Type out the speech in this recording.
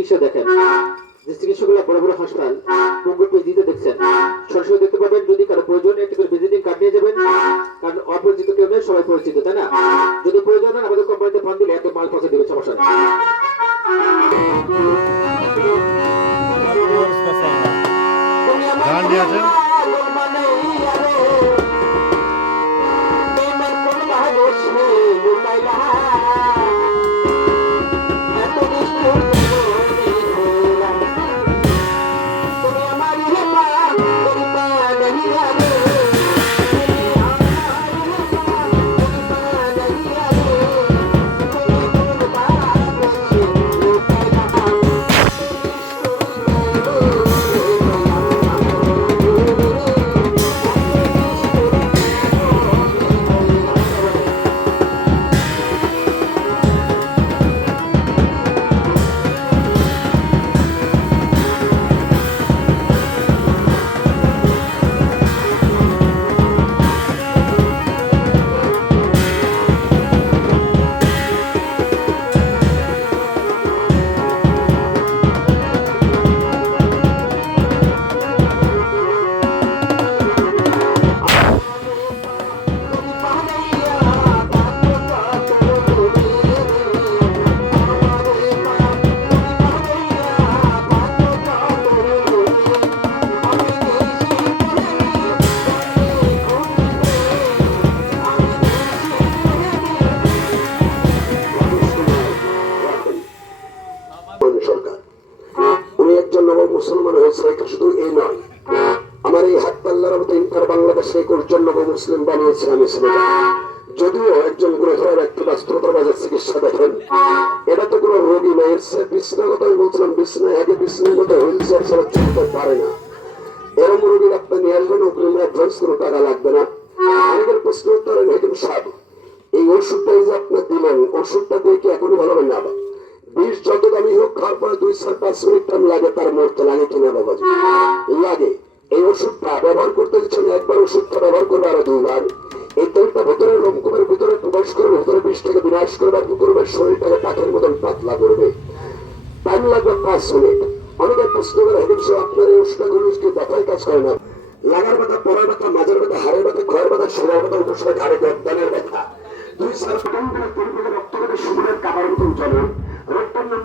চিকিৎসা দেখেন। যে চিকিৎসকরা বড় বড় হাসপাতাল পঙ্গু দিতে দেখছেন। সরাসরি দেখতে পাবেন, যদি কারও প্রয়োজন, একটি করে ভিজিটিং কার্ড নিয়ে যাবেন। কারণ অপরিচিত কেউ নেই, সবাই পরিচিত, তাই না? যদি প্রয়োজন হয়, আমাদের কোম্পানিতে ফোন দিলে এত মাল পৌঁছে দেবে, সমস্যা নেই। গান নব মুসলমান হয়েছে, এটা শুধু এই নয়। আমার এই হাত পাল্লার মতো ইন্টার বাংলাদেশে একুশ জন মুসলিম বানিয়েছে আমি ছেলেটা যদিও একজন গ্রহের একটি বাস্তবতার মাঝে চিকিৎসা দেখেন। এটা তো কোনো রোগী নয়, এর সে বিছনা কথা বলছিলাম বিছনায় আগে বিছনার মতো হুইল চেয়ার ছাড়া চলতে পারে না। এরম রোগীর আপনি নিয়ে আসবেন ওগুলো অ্যাডভান্স কোনো টাকা লাগবে না। অনেকের প্রশ্ন উত্তরে হেদিন সাহেব, এই ওষুধটা এই যে আপনার দিলেন, ওষুধটা দিয়ে কি এখনই ভালো হবে? না। দামি হোক খাওয়ার পরে দুই চার পাঁচ মিনিট টাইম লাগে, তার মরতে লাগে কিনা বাবাজি লাগে। এই ওষুধটা ব্যবহার করতে দিচ্ছেন একবার ওষুধটা ব্যবহার করবে আরও দুইবার। এই তেলটা ভেতরে রোমকুমের ভিতরে প্রবেশ করবে, ভেতরে বিষটাকে বিনাশ করবে, আর কি করবে শরীরটাকে পাখের মতন পাতলা করবে। টাইম লাগবে পাঁচ মিনিট। অনেকে প্রশ্ন করে হেদিন সে আপনার এই ওষুধগুলো কি ব্যথায় কাজ করে না? লাগার ব্যথা, পড়ার ব্যথা মাঝের ব্যথা, হাড়ের ব্যথা, ঘরের ব্যথা শরীরের ব্যথা, উপসরে ঘাড়ে গর্দানের ব্যথা। দুই চার রক্ত রক্ত সুন্দরের কাবার মতন চলে রক্তের নাম